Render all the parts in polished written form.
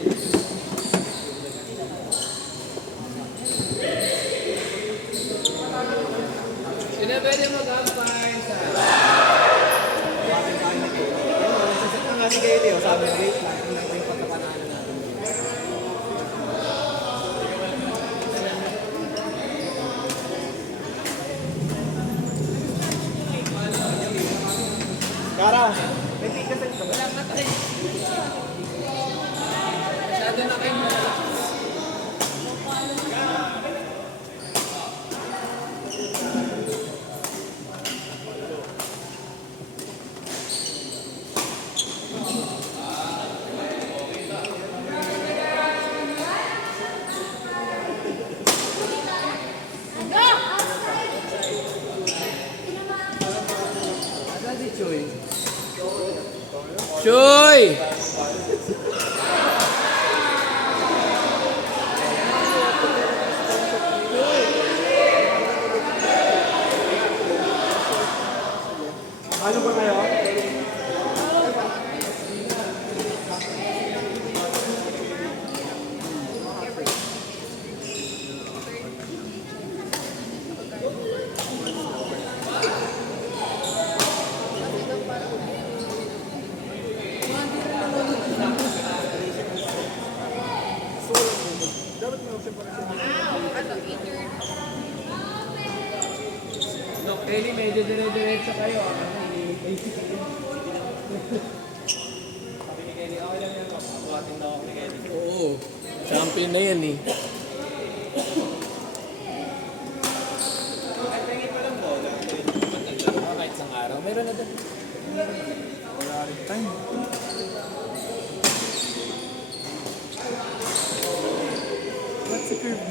Sino pwede mag-ampay sa... Sasat na nga si Katie, sabi na wait lang, tingnan ko yung pagkapanaan natin. Kara, may tikas sa ito. Wala ka tayo. Masyado na kayo malalakas. Asa si Choy? Choy! Ano ba kayo? Kelly, medyo dire-diretso kayo. Basic kayo. Sabi ni Kenny, okay lang yan. Mabuhating na ako ni Kenny. Oo. Champion na yan eh. Kahit tingin pa lang po. Kahit isang araw. Meron na doon. Wala rin time. What's the curve?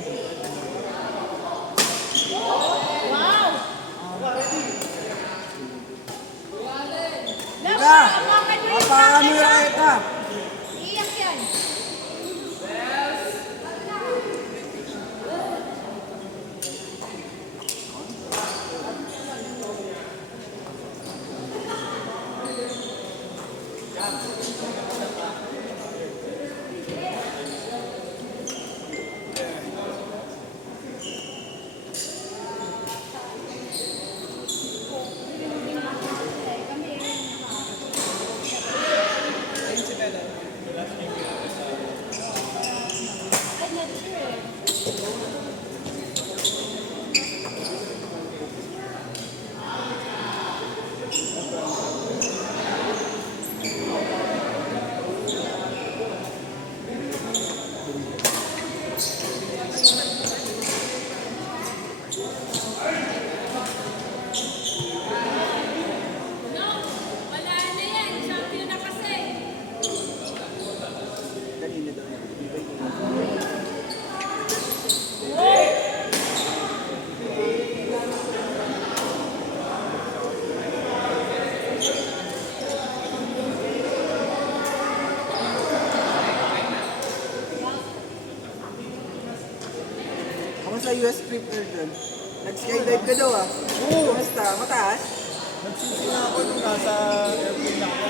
Papakamira kita. Iyak yan. Wala na yan. Champion na kasi. Kamusta US trip na dyan? Nag-skydive ka daw ah. Oo. Kamusta? Mataas? Nagsisi na ako nung nasa airplane na ako.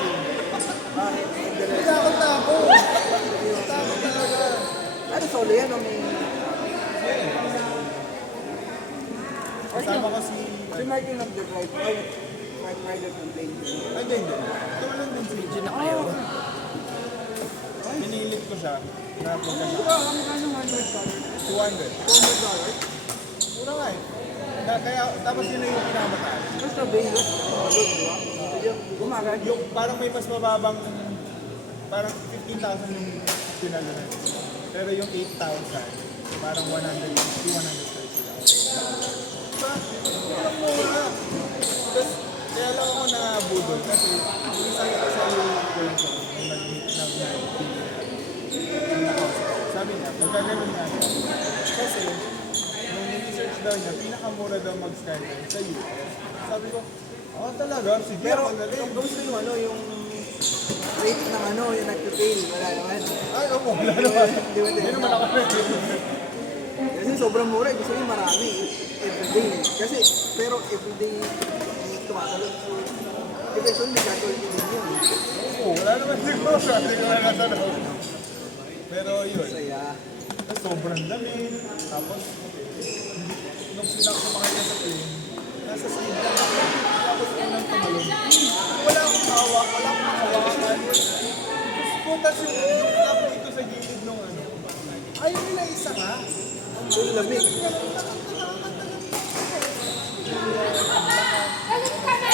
Bakit? Takot na ako. Takot talaga. Ano solo yan o may... Kasama ko si... Si Mark yung nag-drive. Ay, Mark rider ng plane. Ay, hindi. Tumulong din si Jin na kayo. Pinilit ko siya. Napunta siya. Ano nga $100? $200. $200? Mura nga eh. Kaya, tapos yun na yung pinamataas. Basta Vegas, doon, di ba? Yung gumagal. Yung parang may mas mababang, parang 15,000 yung pinalo na. Pero yung 8,000, parang 150, 130 lang. Diba? Walang mura. Tapos, kaya lang ako nabudol kasi isa yung kwento yung nag-meet ng sabi niya, magkaganon nga siya. Kasi, nung research daw niya, pinakamura daw mag-skydive sa US. Sabi ko, talaga? Sige, Pero, ako na rin. yung gusto yung ano, yung rate ng ano, yung nag-fail, wala naman. Ay, oo, wala naman. Hindi naman ako rin. Kasi sobrang mura, gusto nyo marami. Everyday. Kasi, pero everyday, tumatalon. Eventually, gagawin din yun. Oo, wala naman siguro. Hindi ko na nasa loob. Pero yun, Saya. sobrang lamig. Tapos, nung silang sumakay sa plane, nasa side lang ako. Tapos unang tumalon. Wala akong hawak, wala akong hawakan. Tapos putas yung cup dito sa gilid nung ano. Ayaw nila isa ka. So, lamig. Galit ka na!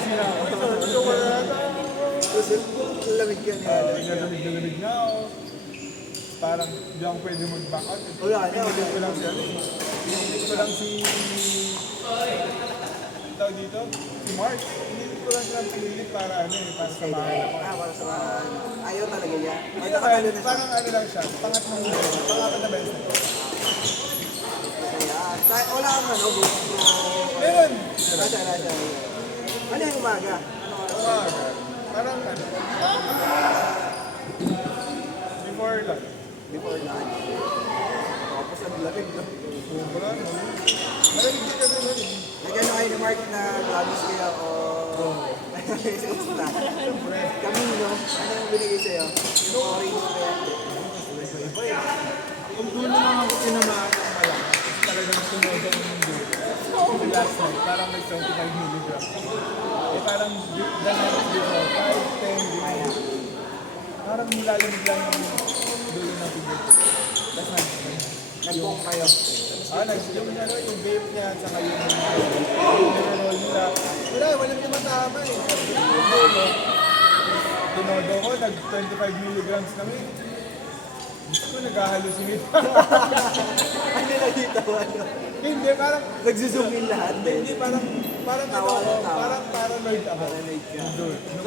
Sila ako. So, wala na. Kasi, lamig ka niya. Lamig na ako. Parang hindi ako pwede mag-back out. Wala na, Pinili ko lang si ano eh. Pinili ko lang si... Tawag dito? Si Mark. Pinili ko lang silang pinili para ano eh, para samahan ako. Para sa mga... Ayaw talaga niya. Hindi Ay, naman, nakatalo na siya. parang ano lang siya. Pangatlong na best. Kaya, wala kang ano, GoPro. Meron! Nasa. Ano yung umaga? Umaga. Parang ano. Before lang. Before lunch. Tapos ang lamig, no? Sobra, no? Malamig din kasi nun eh. Nag-ano kayo ni Mark na gloves kayo o... Kami, no? Ano yung binigay sa'yo? Yung orange na yan. Iba eh. Kung doon naman ako tinamaan ng malaki, kasi talagang tumunog ang mundo. Last night, parang may 25 milligrams. Eh parang the night before, 5, 10 milligrams. Parang nilalamig lang yung dulo ng tubig. Tapos Nag-bong kayo. yung vape niya at saka yung roll nila. Walang niya matama eh. Tinodo ko, nag-25 milligrams kami. Gusto ko nag-halusinate. Ano na dito, ano? Hindi, parang, Nagsuzoom in lahat, hindi, eh. parang Tawa ano, ng tawa. parang paranoid ako. Paranoid ka. Doon, nung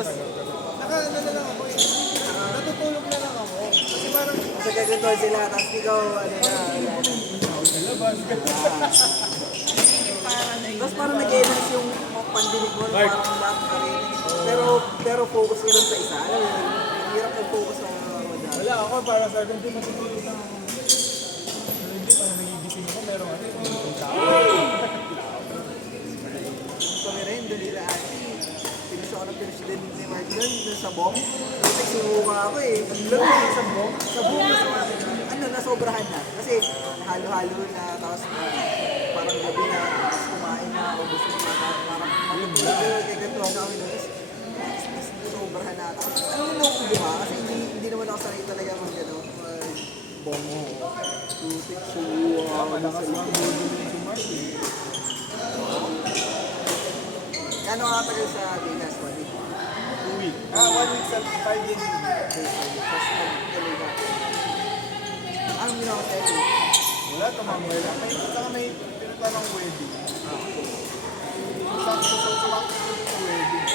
ano na lang ako eh. Natutulog na lang ako. Kasi parang, Kasi ganito sila, tapos ikaw, ano na, sa labas. tapos parang nag-enhance yung pandinig mo, parang lahat ka rin. Pero focus ka lang sa isa. Alam mo, yun, hirap mag-focus sa madami. Wala ako, para sa akin, hindi matutulog lang ako. Pero hindi, pag nagigising ako, meron ano, yung tao. Kami rin, doon nila ate. Pinuso ako ng pinuso din ni Mark doon sa bomb. Kasi sinuka ako eh. Lalo na sa bomb. Sa bomb na ano, nasobrahan na. Kasi halo-halo na, tapos parang gabi na, tapos kumain na, ubos na, parang matutulog kay ganito na kami doon. Tapos nasobrahan na. Tapos ano mo nung buha? Kasi hindi naman ako sanay talaga mag ano, bongo. Tutik, suwa, Malakas lang dulo ni Mark eh. Kano katagal sa Vegas? 1 week? 2 weeks. 1 week sa 5 days. Tapos nag-LA ka. Anong ginawa sa LA? Wala, tumambay lang. May pinunta ng wedding. Sakto sa wedding.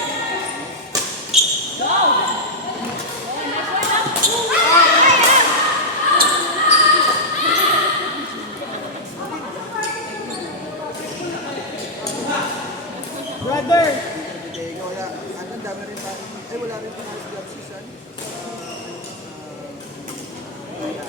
Brother! Bodega, wala. Ano, ang dami rin pa. Ay, wala rin pa sa job season. Wala.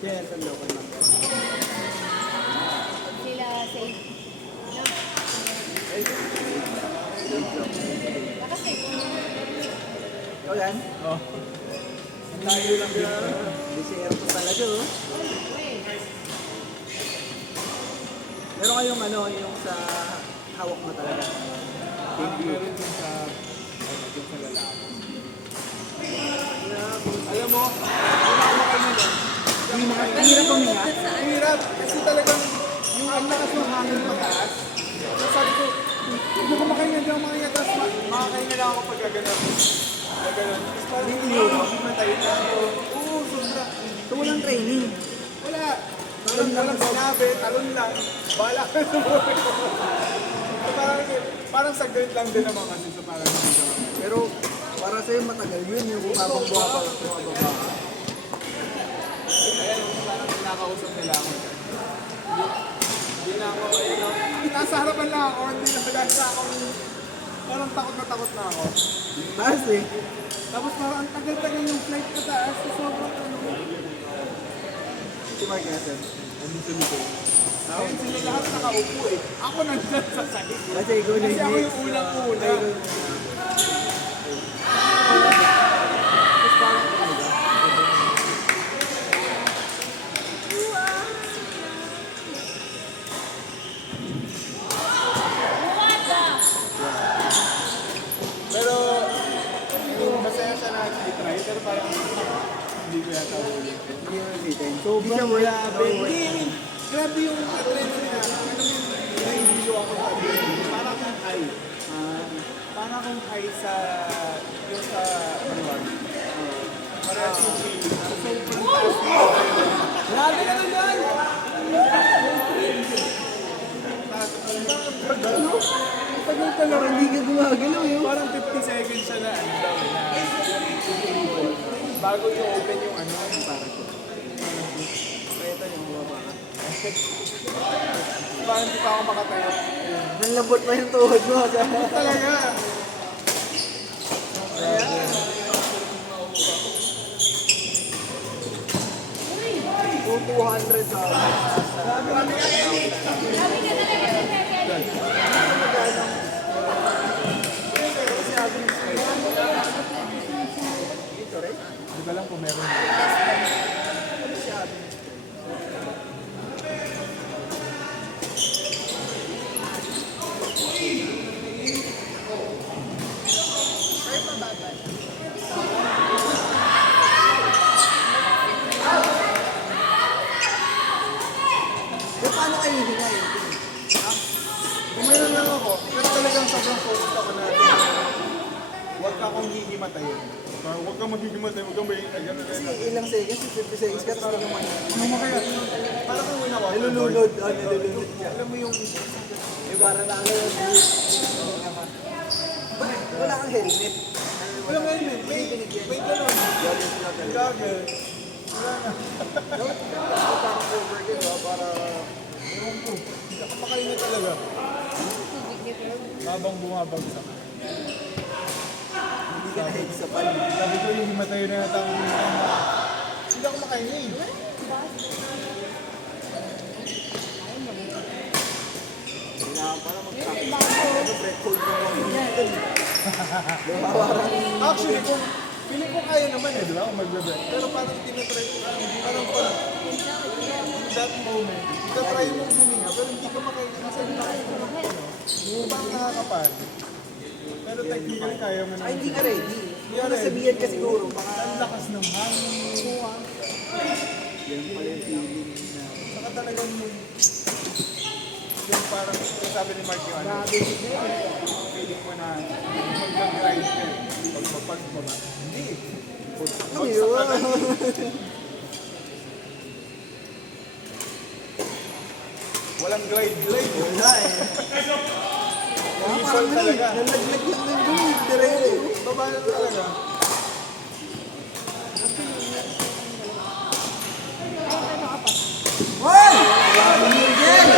Yes, ang local market. Sila safe. No? Nakasafe. Ikaw yan? Oh. Ang tayo lang din. Desero ko talaga, oh. Meron kayong ano, yung sa hawak mo talaga. Thank you. Meron din sa lalaki. Alam mo, kung ako kayo nila, yung Mahirap huminga. Ang hirap. Kasi talagang yung ang lakas ng hangin pataas. So sabi ko, hindi ko makahinga, hindi ako makahinga. Tapos makakahinga lang ako pag gaganon. Gaganon. Tapos parang hindi matay na ako. Oo, sobra. So walang training. Wala. Walang sinabi, talon lang. Bahala ka sa buhay ko. So parang saglit lang din naman kasi sa parang hindi ko. Pero para sa'yo matagal yun yung kung habang bumababa ka. Ayan, parang kinakausap nila ako. Hindi na ako, ayun. Nasa harapan lang ako, hindi na wala sa akong, parang takot na ako. Taas eh. Tapos parang ang tagal-tagal yung flight pataas, so sobrang ano. Si Mark Essen. Nandun sa likod. Ayun sila lahat nakaupo eh. Ako nandun sa sakit. Kasi ikaw na Kasi ako hindi. yung unang-una. Tapos parang ano ba? Pero, yung masaya siya na i-try, pero parang hindi ko yata ulit. Hindi mo nabitin. Sobrang grabe. Hindi, grabe yung adrenaline niya. Alam mo yung nahihilo ako sa adrenaline. Parang kung high. Parang kung high sa, yung sa, ano ba? Parang yung feeling. So, sobrang taas niya. Grabe ka naman! Tagal talaga, hindi ka gumagalaw yun. Parang 50 seconds siya na ano daw na bago yung open yung ano yung parachute. Ito yung bumaba ka. Parang hindi pa ako makatayo. Nanlambot pa yung tuhod mo. Talaga. Kung 200 sa Di ba lang kung meron. Paano kayo hihinga yun? Kung meron lang ako, pero talagang sobrang focused ako na huwag ka akong hihimatayin. Huwag kang maghihimatayin, huwag kang may gano'n Kasi na. ilang seconds, 50 seconds ka, tapos naman. Ano mo kaya? Parang kung winawa. Nilulunod, nilulunod ka. Alam mo yung Eh, para na ano yun. Bakit wala kang helmet? alam mo yun, may gano'n. Gagawin sila talaga. Gagawin. Dapat parang cover ka, ba? Para... Ewan ko, hindi ako makahinga talaga. Habang bumabagsak. Hindi ka na-head sa pan. Sabi ko yung himatayin na yata ako hindi ako makahinga eh. Kailangan pala mag-practice. Ano, threshold mo lang yun. Parang... Actually, kung feeling ko kaya naman eh, di ba? Kung magbe-break. Pero parang tinatry ko, parang that moment, itatry mong huminga, pero hindi ka makahinga kasi hindi nakakahinga. Parang nakakapagod. Pero technically, kaya mo Ay, naman. hindi ka ready. Yung nasabihan ka siguro, baka... Ang lakas ng hangin. Yan pala yung feeling na... Saka talagang yung parang sabi ni Mark yung ano, feeling mo na mag-grind ka. Pagpapagpaba. Hindi. Ano yun? Walang glide. Wala eh. Visual talaga. Nalaglag yung nandun. Diretso. Baba na talaga. Hoy! Wala mo yun din!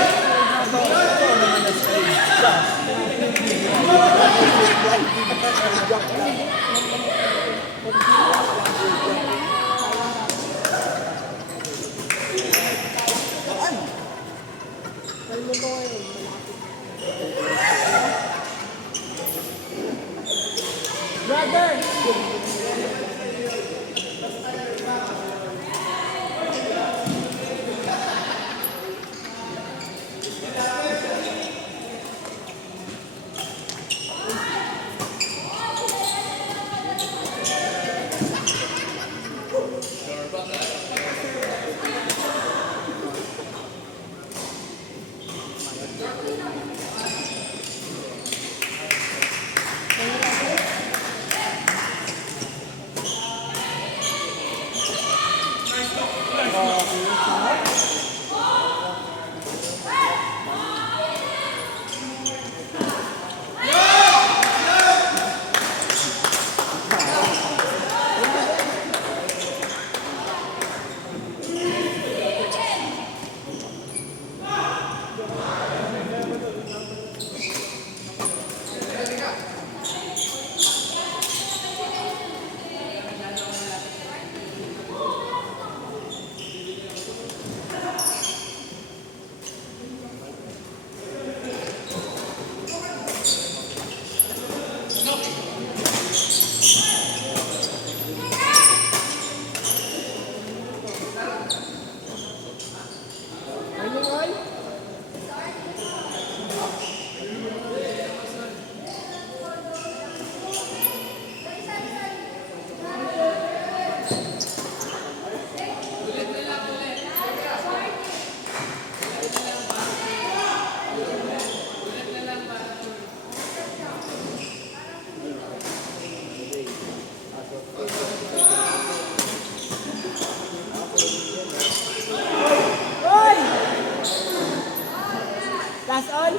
Last all?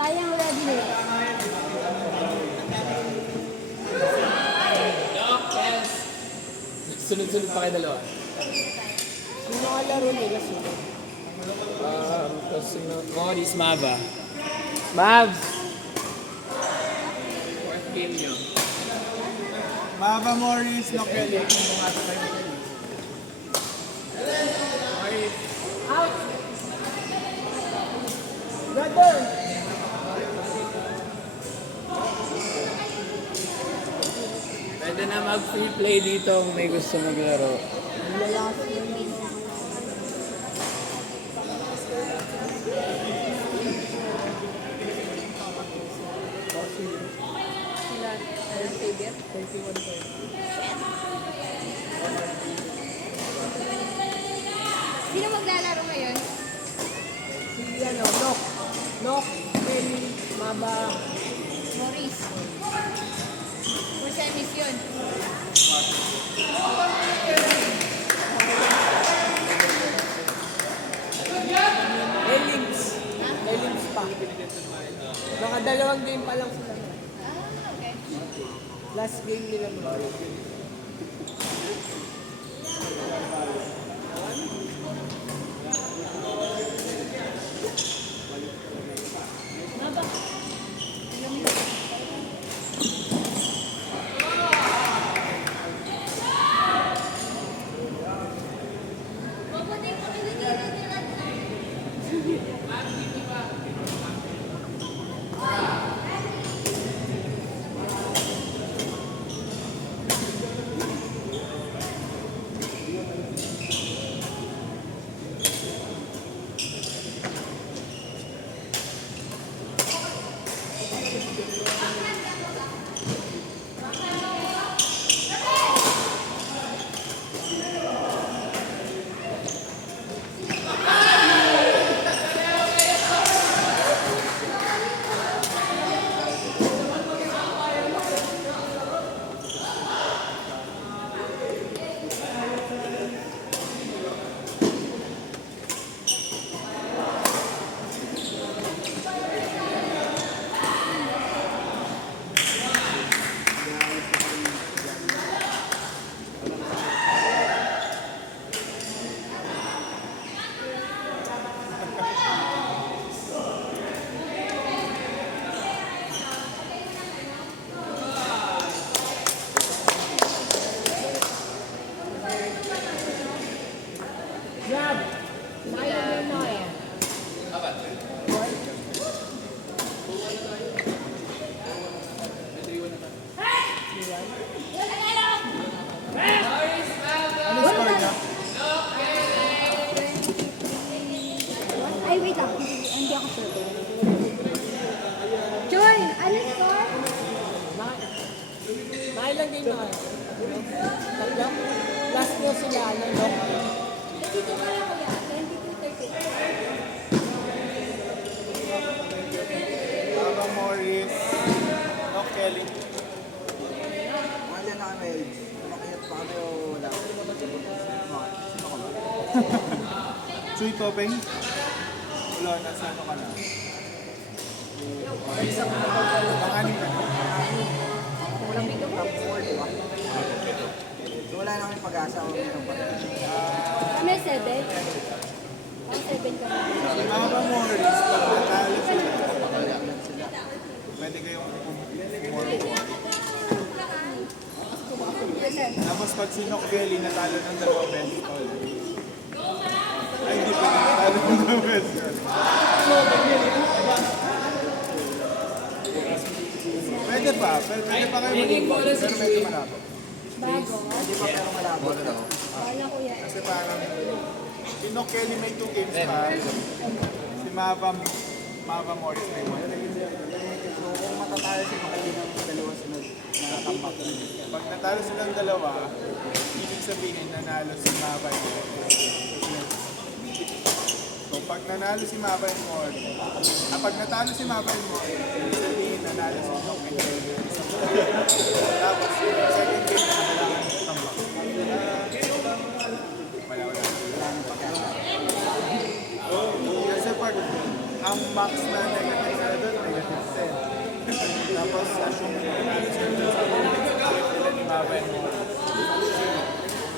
Sayang ready na. Yes! Sunod-sunod pa kayo dalawa. Sino nga laro nila sino? Morris, Mava. Mavs! Fourth game nyo. Mava Morris, Nokelli. Out! Brother! Pwede na mag-free play dito kung may gusto maglaro. Sino maglalaro ngayon? Si ano, Nok, Kelly, Maba. Maurice. For semis yun. Elings. Elings pa. Baka dalawang game pa lang sila. Ah, okay. Last game nila mo. Maba. Ano score niya? Ay, wait lang. Hindi ako sure. Joy, ano score? Nakailang game na kayo? Tatlo? Last year sila, ano, no? 22 pa lang kuya. 22-30. Aba Morris, Doc Kelly. Wala na kami. Makiyat pa kami o wala. Sino ko ba? Chuy Topeng. Wala, nasa ano ka na? Pang-anim ka na. Walang top 4, di ba? So wala na kami pag-asa o ng Kami 7. Ang 7 kami. Si Aba Morris, pag natalo sila, pwede kayong more. Tapos pag si Doc Kelly natalo ng dalawang best tol. Ay, hindi pa natalo ng dalawang best tol. Pwede pa kayo maging boss, pero medyo malabo. Bago. Hindi pa pero malabo. Wala kuya. Kasi parang, si Doc Kelly may 2 games pa, si Mava Morris may 1. So kung matatalo si Makali ng dalawa sunod na tambak. Pag natalo silang dalawa, ibig sabihin nanalo si Mava and Morris. So pag nanalo si Mava and Morris, pag natalo si Mava and Morris, ibig sabihin nanalo si Doc and Kelly. Tapos, second game na kailangan ng tambak. Wala. Kasi pag ang max na negative na doon, negative 10. Tapos, assuming na nanalo siya doon sa sila ni Mava and Morris.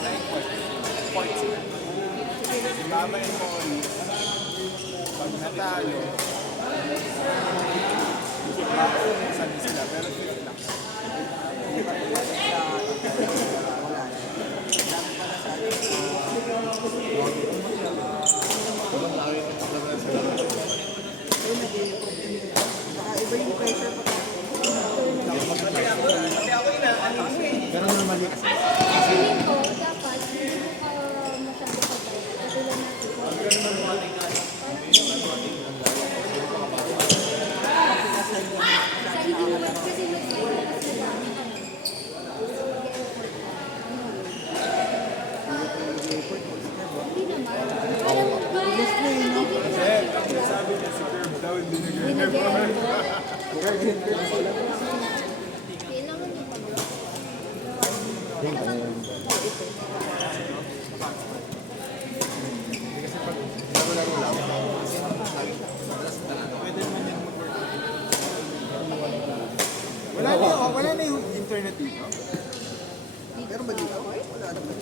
9 points sila. Si Mava and Morris, pag natalo, saan sila, pero 5 lang. Saka iba yung pressure pa. Feeling ko, dapat, hindi mo ka masyado patay. Katulad natin. Sa inuwat kasi mag-iwat sila. Hindi naman. Parang Kasi, ang sabi niya si Curb daw, hindi nag-report. kailangan niya pa. Pwede naman yan mag-work. Wala na yung internet dito. Pero ba dito? Wala naman.